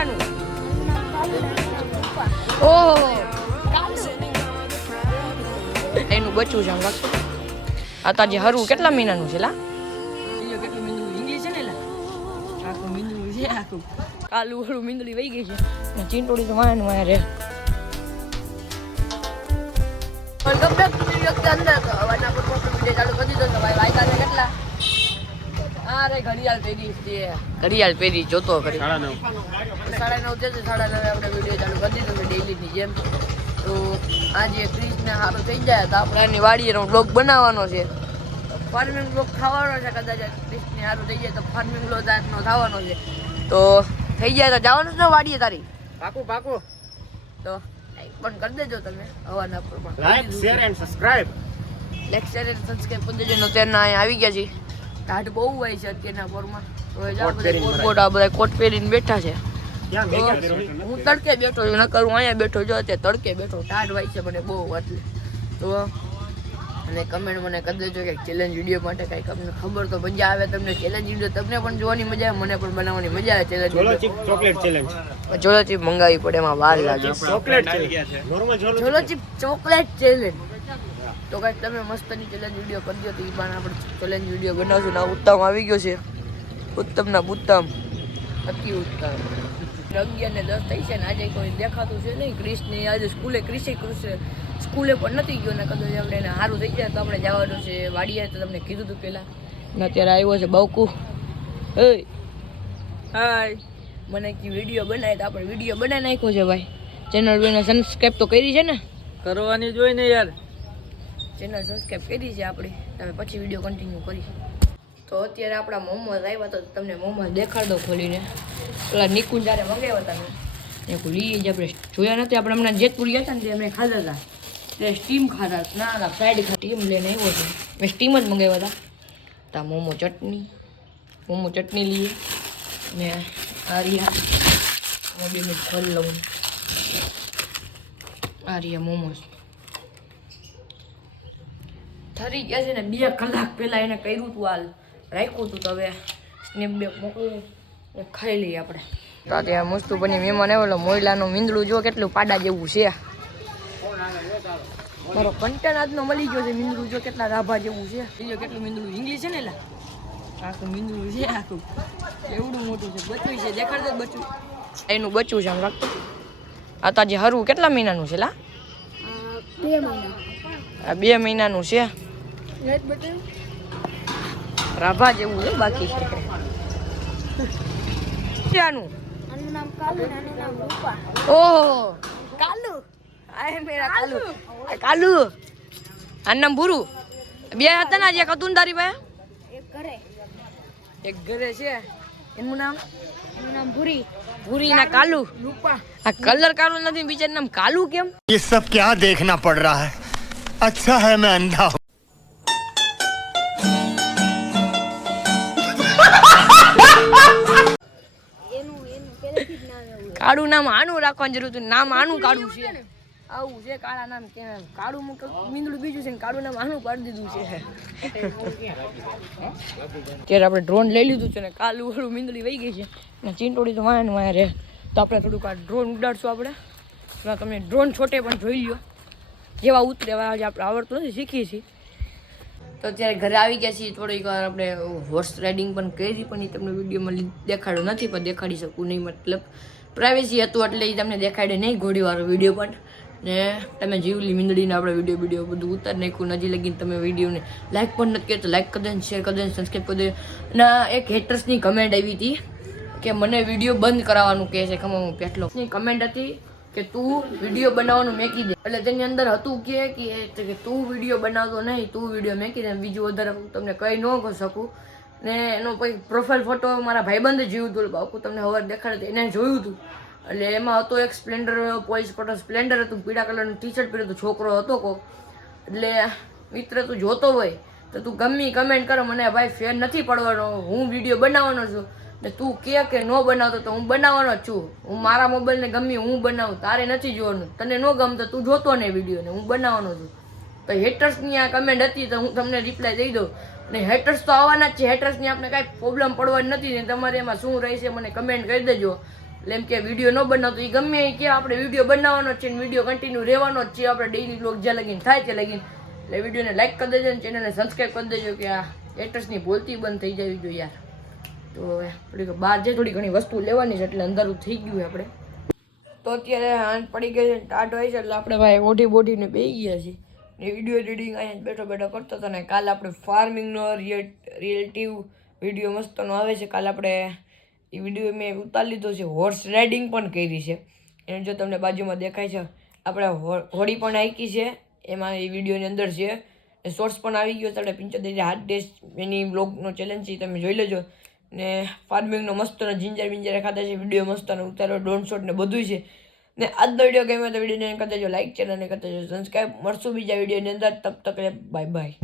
આનું? ઓહો એનું બચ્ચું છે. આમ લાગતું આ તાજે હરું કેટલા મહિનાનું છે? લા કેટલું મીંદડું ઇંગ્લિશ છે ને લા આખું મીંદડું છે. આખું કાલું હરું મીંદડી વહી ગઈ છે ને ચીંટોડી તો વાયન વાય રે. ઘડિયાળ પહેરી જોતો કરી 9:30 છે. 9:30 આપણે વિડીયો ચાલુ કરી દીધો ડેઈલીની જેમ. તો આજે ક્રિશને સારું થઈ જાય તો આપણે એની વાડીએનો બ્લોગ બનાવવાનો છે. ફાર્મિંગ બ્લોગ થવાનો છે. કદાચ ક્રિશને સારું થઈ જાય તો ફાર્મિંગ બ્લોગ આજનો થવાનો છે. તો થઈ જાય તો જવાનું છે ને વાડીએ તારી? પાકું પાકું. તો પણ કરી દેજો તમે હવાના પર. Like share and subscribe. Like share and subscribe કરી દેજો. અત્યારના અહીંયા આવી ગયા છીએ. ટાઢ બહુ હોય છે અત્યારના પોરમાં. તો કોટ આ બધા કોટ પહેરીને બેઠા છે. હું તડકે બેઠો છું, ન કરું અહીંયા બેઠો જો અત્યારે તડકે બેઠો. ટાઢ હોય છે મને બહુ એટલે. તો અને કમેન્ટ મને કરી દેજો કે ચેલેન્જ વિડીયો માટે કંઈક તમને ખબર તો મજા આવે. તમને ચેલેન્જ વિડીયો તમને પણ જોવાની મજા આવે, મને પણ બનાવવાની મજા આવે. Challenge chocolate challenge Jolo chip મંગાવી પડે, એમાં વાર લાગે. Chocolate Jolo chip chocolate challenge. તો કાંઈક તમે મસ્તની ચેલેન્જ વિડીયો કરી દો તો એ પણ આપણે ચેલેન્જ વિડીયો બનાવશું. ના ઉત્તમ આવી ગયો છે. ઉત્તમના ઉત્તમ અતિ ઉત્તમ. 11:10 થઈ છે ને આજે કોઈ દેખાતું છે નહીં. ક્રિશની આજે સ્કૂલે પણ નથી ગયો ને કદાચ આપણે એને સારું થઈ જાય તો આપણે જવાનું છે વાડીએ. તો તમને કીધું હતું પહેલાં ને અત્યારે આવ્યો છે બાવકુ. હે હાય મને કે વિડીયો બનાવે તો આપણે વિડીયો બનાવી નાખ્યો છે ભાઈ. ચેનલ બેને સબસ્ક્રાઈબ તો કરી છે ને? કરવાની જોઈ ને યાર. ચેનલ સબસ્ક્રાઈબ કરી છે આપણી. તમે પછી વિડીયો કન્ટિન્યુ કરી. તો અત્યારે આપણા મોમોઝ આવ્યા તો તમને મોમોઝ દેખાડ દો ખોલીને. પેલા નિકુંજ જ્યારે મંગાવ્યા હતા ને એ લઈએ જ આપણે જોયા નથી. આપણે હમણાં જેતપુર ગયા હતા ને તે અમે ખાધા હતા. એટલે સ્ટીમ ખાધા. ના ફ્રાઈડ સ્ટીમ લઈને આવ્યો છે. મેં સ્ટીમ જ મંગાવ્યા હતા. તા મોમો ચટણી લઈએ ને આ રહ્યા. હું 2 મિનિટ ખોલી લઉં. આ રહ્યા મોમોઝ થરી ગયા છે ને. 2 કલાક પહેલાં એને કર્યું હતું હાલ રાખ્યું હતું. તો હવે સ્નેપ બેક મોકલું ખાઈ લઈએ આપણે. તો ત્યાં મસ્તુ બની મહેમાન આવેલો. મોયલાનું મીંદડું જો કેટલું પાડા જેવું છે. મારો કન્ટેન્ટ આજનો મળી ગયો છે. મીંદડું જો કેટલા રાભા જેવું છે. બીજો કેટલું મીંદડું ઇંગ્લિશ છે ને લા આખું મીંદડું છે. આખું એવડું મોટું છે. બચ્ચું છે. દેખાડ દે બચ્ચું. એનું બચ્ચું છે. આમ લાગતું આ તાજે હરું કેટલા મહિનાનું છે લા? 2 મહિના. આ 2 મહિનાનું છે. રાભા જેવું છે બાકી છે. આનું નામ કાલુ અને આનું નામ રૂપા. ઓહો કાલુ. આય મેરા કાલુ. કાલુ આનું નામ ભૂરું. 2 હતા ને જે કતુન તારી પાસે? એક ઘરે છે. એનું નામ ભૂરી. ભૂરી ના કાલુ. રૂપા. આ કલર કાલુ નથી બીજાનું નામ કાલુ કેમ? ये सब क्या देखना पड़ रहा है? अच्छा है मैं अंधा हूँ. કાળું નામ આનું રાખવાની જરૂર હતું. નામ આનું કાળું છે. આવું છે કાળા નામ કે કાળું મીંદડું બીજું છે ને કાળું નામ આનું પાડી દીધું છે. ત્યારે આપણે ડ્રોન લઈ લીધું છે ને કાલું વાળું મીંદડી વહી ગઈ છે ને ચીંટોડી તો વાયન વાય રે. તો આપણે થોડુંક આ ડ્રોન ઉડાડશું આપણે. તમે ડ્રોન છોટે પણ જોઈ લો જેવા ઉતરે આજે આપણે આવડતું નથી શીખીએ છીએ. તો અત્યારે ઘરે આવી ગયા છીએ. થોડીક વાર આપણે હોર્સ રાઇડિંગ પણ કરી પણ એ તમને વિડીયોમાં દેખાડ્યું નથી પણ દેખાડી શકું નહીં. મતલબ પ્રાઇવેસી હતું એટલે એ તમને દેખાડે નહીં ઘોડીવાળો વિડીયો પણ. ને તમે જીવલી મીંદડીને આપણે વિડીયો બધું ઉતારી નાખ્યું. નજી લગીને તમે વિડીયોને લાઇક પણ નથી કરતા. લાઇક કરી દેજો, શેર કરી દેજો, સબસ્ક્રાઈબ કરી દેજો. ના એક હેટર્સની કમેન્ટ આવી હતી કે મને વિડીયો બંધ કરાવવાનું કહે છે. ખમા હું પેટલો કમેન્ટ હતી કે તું વિડીયો બનાવવાનું મેકી દે. એટલે તેની અંદર હતું કે તું વિડીયો બનાવતો નહીં, તું વિડીયો મેકી દે. બીજું વધારે તમને કહી ન કહી શકું. ને એનો પછી પ્રોફાઇલ ફોટો મારા ભાઈબંધે જોયું હતું. બાપુ તમને હવે દેખાડે એને જોયું હતું. એટલે એમાં હતો એક સ્પ્લેન્ડર પોલીસ પટો સ્પ્લેન્ડર હતું. પીળા કલરનું ટી-શર્ટ પહેર્યું હતું. છોકરો હતો કોક. એટલે મિત્ર તું જોતો હોય તો તું ગમી કમેન્ટ કરો. મને ભાઈ ફેર નથી પડવાનો. હું વિડીયો બનાવવાનો છું ને તું કે ન બનાવતો તો હું બનાવવાનો જ છું. હું મારા મોબાઈલને ગમી હું બનાવું. તારે નથી જોવાનું. તને ન ગમતો તું જોતો ને વિડીયોને. હું બનાવવાનો છું. તો હેટર્સની આ કમેન્ટ હતી તો હું તમને રિપ્લાય દઈ દઉં. ને હેટર્સ તો આવવાના જ છે. હેટર્સની આપણે કાંઈ પ્રોબ્લેમ પડવાની નથી ને તમારે એમાં શું રહેશે મને કમેન્ટ કરી દેજો. એટલે એમ કે વિડીયો ન બનાવતો એ ગમે એ કે આપણે વિડીયો બનાવવાનો જ છે ને વિડીયો કન્ટિન્યુ રહેવાનો જ છે આપણે ડેઈલી બ્લોગ જ્યાં લગીને થાય છે લગીને. એટલે વિડીયોને લાઈક કરી દેજો અને ચેનલને સબસ્ક્રાઈબ કરી દેજો કે આ એટર્સની બોલતી બંધ થઈ જવી જોઈએ યાર. તો થોડીક બહાર જે થોડી ઘણી વસ્તુ લેવાની છે એટલે અંધારું થઈ ગયું આપણે. તો અત્યારે હાંજ પડી ગઈ છે, ટાટ હોય છે એટલે આપણે ભાઈ ઓઢી બોઢીને બેસી ગયા છીએ ને વિડીયો એડિટિંગ અહીંયા બેઠો બેઠો કરતો હતો ને કાલે આપણે ફાર્મિંગનો રિલેટિવ વિડીયો મસ્તનો આવે છે. કાલે આપણે એ વિડીયો મેં ઉતારી લીધો છે, હોર્સ રાઇડિંગ પણ કરી છે. એને જો તમને બાજુમાં દેખાય છે આપણે હોડી પણ હાંકી છે એમાં એ વિડીયોની અંદર છે. શોર્ટ્સ પણ આવી ગયો છે આપણે 75 હાથ ડેશ એની બ્લોગનો ચેલેન્જ છે તમે જોઈ લેજો. ને ફાર્મિંગનો મસ્તનો જિંજર બિંજર ખાતા છે વિડીયો મસ્તનો ઉતારો ડ્રોન શોટ ને બધું છે. ને આજનો વિડીયો ગમ્યો તો વિડીયોને કરી દેજો લાઈક, ચેનલને કરી દેજો સબસ્ક્રાઈબ. મળશું બીજા વિડીયોની અંદર, તબ તક બાય બાય.